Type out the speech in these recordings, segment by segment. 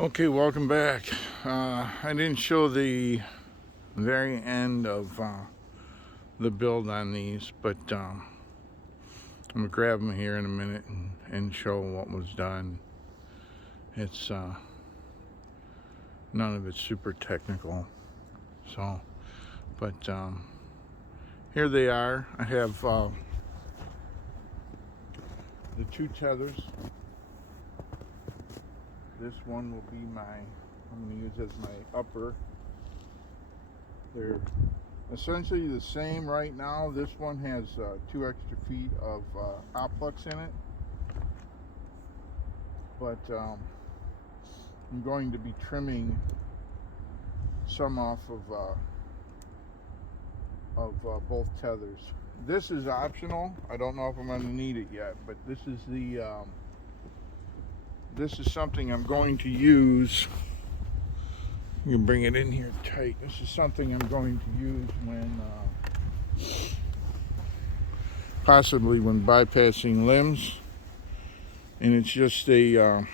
Okay, welcome back. I didn't show the very end of the build on these, but I'm gonna grab them here in a minute and show what was done. It's none of it's super technical, so but here they are. I have the two tethers. This one will be I'm going to use as my upper. They're essentially the same right now. This one has 2 extra feet of oplux in it, but I'm going to be trimming some off of both tethers. This is optional. I don't know if I'm going to need it yet, but this is something I'm going to use. You can bring it in here tight. This is something I'm going to use when possibly when bypassing limbs, and it's just an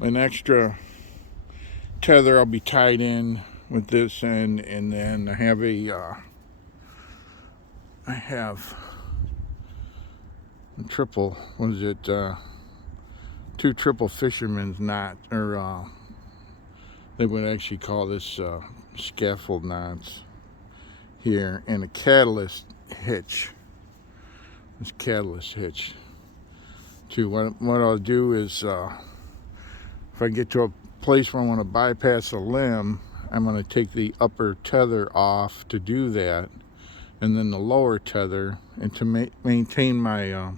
extra tether I'll be tied in with this end, and then I have a triple, what is it, 2 triple fisherman's knot, or they would actually call this scaffold knots here, and a catalyst hitch. This catalyst hitch. To what I'll do is, if I get to a place where I want to bypass a limb, I'm going to take the upper tether off to do that, and then the lower tether, and to maintain my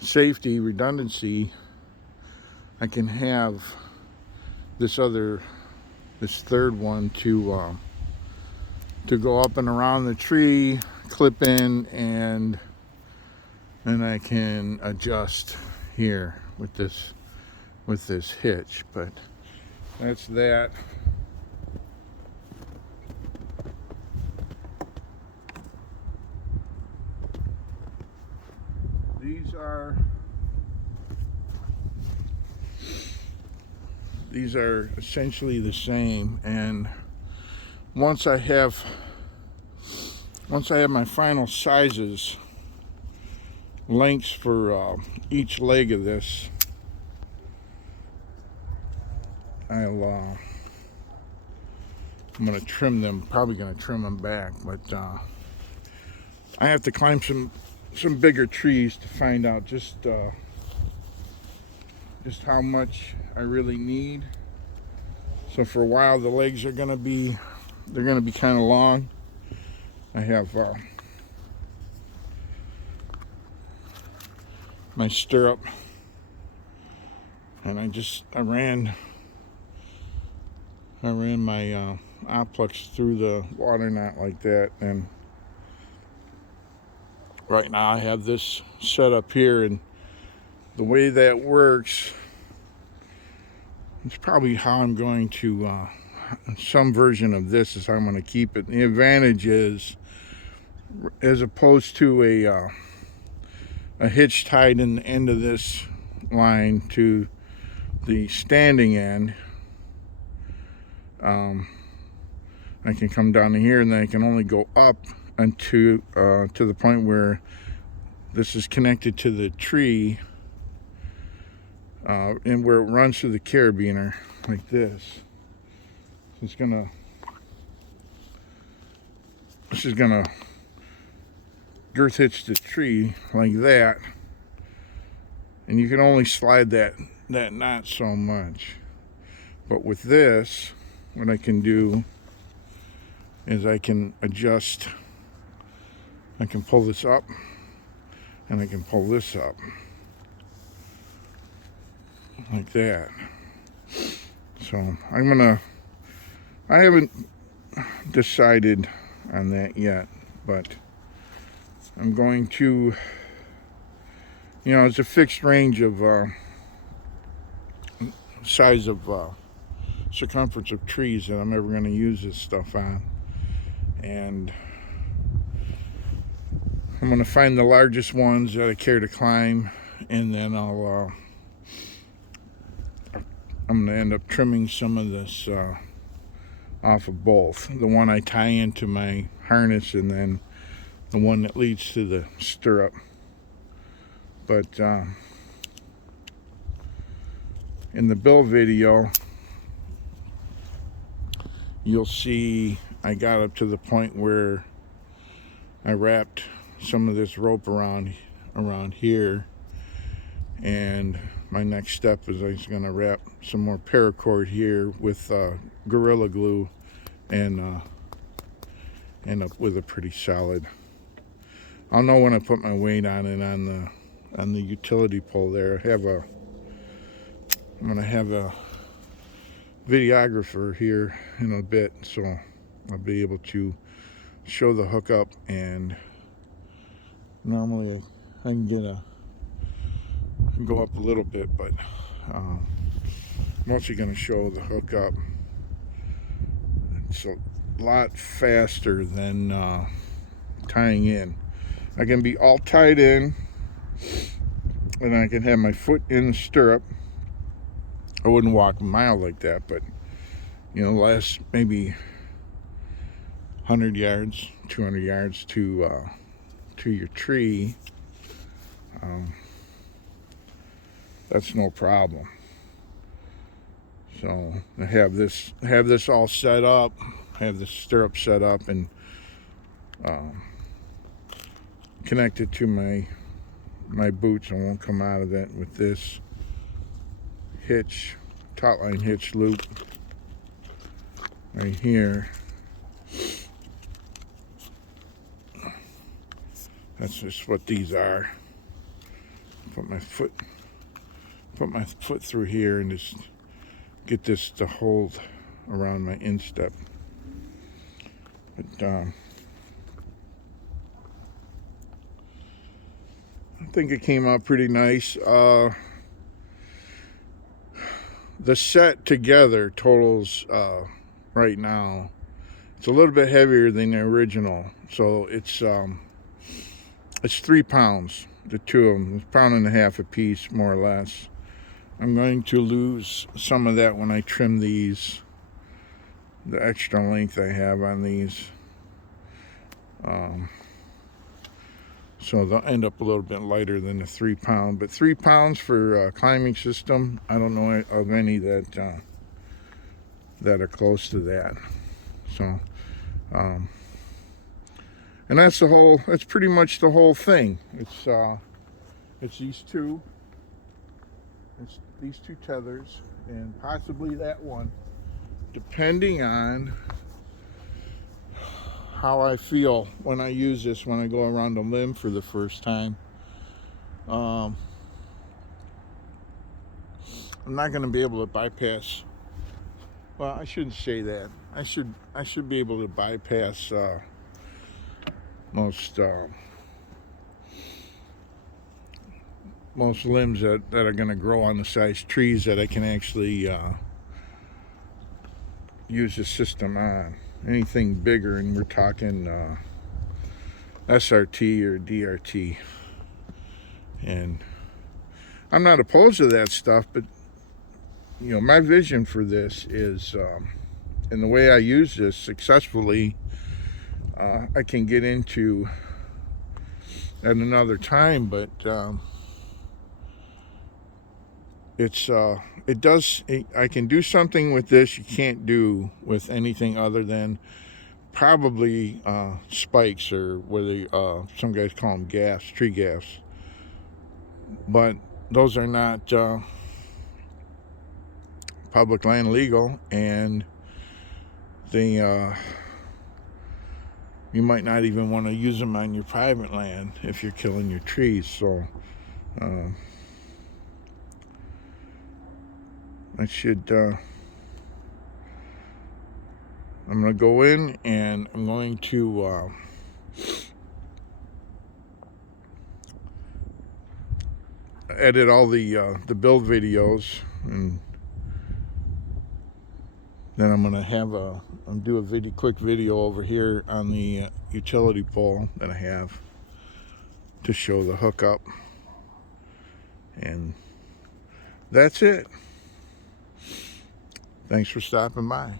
safety, redundancy, I can have this third one to go up and around the tree, clip in, and then I can adjust here with this hitch. But that's that. These are essentially the same, and once I have my final sizes, lengths for each leg of this, I'm gonna trim them. Probably gonna trim them back, but I have to climb some bigger trees to find out just how much I really need. So for a while, the legs are gonna be kind of long. I have my stirrup, and I ran my oplux through the water knot like that, and right now I have this set up here, and the way that works, it's probably how I'm going to some version of this is how I'm going to keep it. The advantage is, as opposed to a hitch tied in the end of this line to the standing end, I can come down to here, and then I can only go up to the point where this is connected to the tree, and where it runs through the carabiner like this. This is gonna girth hitch the tree like that, and you can only slide that knot so much. But with this, what I can do is I can adjust. I can pull this up, and I can pull this up like that. So I haven't decided on that yet, but I'm going to, it's a fixed range of size of circumference of trees that I'm ever going to use this stuff on, and I'm going to find the largest ones that I care to climb, and then I'll I'm going to end up trimming some of this off of both. The one I tie into my harness, and then the one that leads to the stirrup. But in the build video, you'll see I got up to the point where I wrapped some of this rope around here, and my next step is I was going to wrap some more paracord here with Gorilla Glue and end up with a pretty solid. I'll know when I put my weight on it on the utility pole there. I'm going to have a videographer here in a bit, so I'll be able to show the hookup, and normally I can go up a little bit, but I'm mostly going to show the hookup. It's a lot faster than tying in. I can be all tied in, and I can have my foot in the stirrup. I wouldn't walk a mile like that, but you know, last maybe 100 yards, 200 yards to your tree, that's no problem. So I have this all set up, have the stirrup set up, and connected to my boots. I won't come out of that with this hitch, taut line hitch loop right here. That's just what these are. Put my foot through here and just get this to hold around my instep. But I think it came out pretty nice. The set together totals right now, it's a little bit heavier than the original, so it's 3 pounds, the two of them. It's a pound and a half a piece, more or less. I'm going to lose some of that when I trim these, the extra length I have on these. So they'll end up a little bit lighter than the 3 pound, but 3 pounds for a climbing system, I don't know of any that are close to that. So and that's pretty much the whole thing. It's these two tethers, and possibly that one, depending on how I feel when I use this, when I go around a limb for the first time. I'm not going to be able to bypass, well, I shouldn't say that. I should be able to bypass most limbs that are going to grow on the size trees that I can actually use the system on. Anything bigger, and we're talking SRT or DRT, and I'm not opposed to that stuff, but you know, my vision for this is, and the way I use this successfully, I can get into at another time, but I can do something with this you can't do with anything other than probably spikes, or whether some guys call them gaffs, tree gaffs, but those are not public land legal, and they you might not even want to use them on your private land if you're killing your trees. So I'm going to go in, and I'm going to edit all the build videos, and then I'm going to do a quick video over here on the utility pole that I have to show the hookup, and that's it. Thanks for stopping by.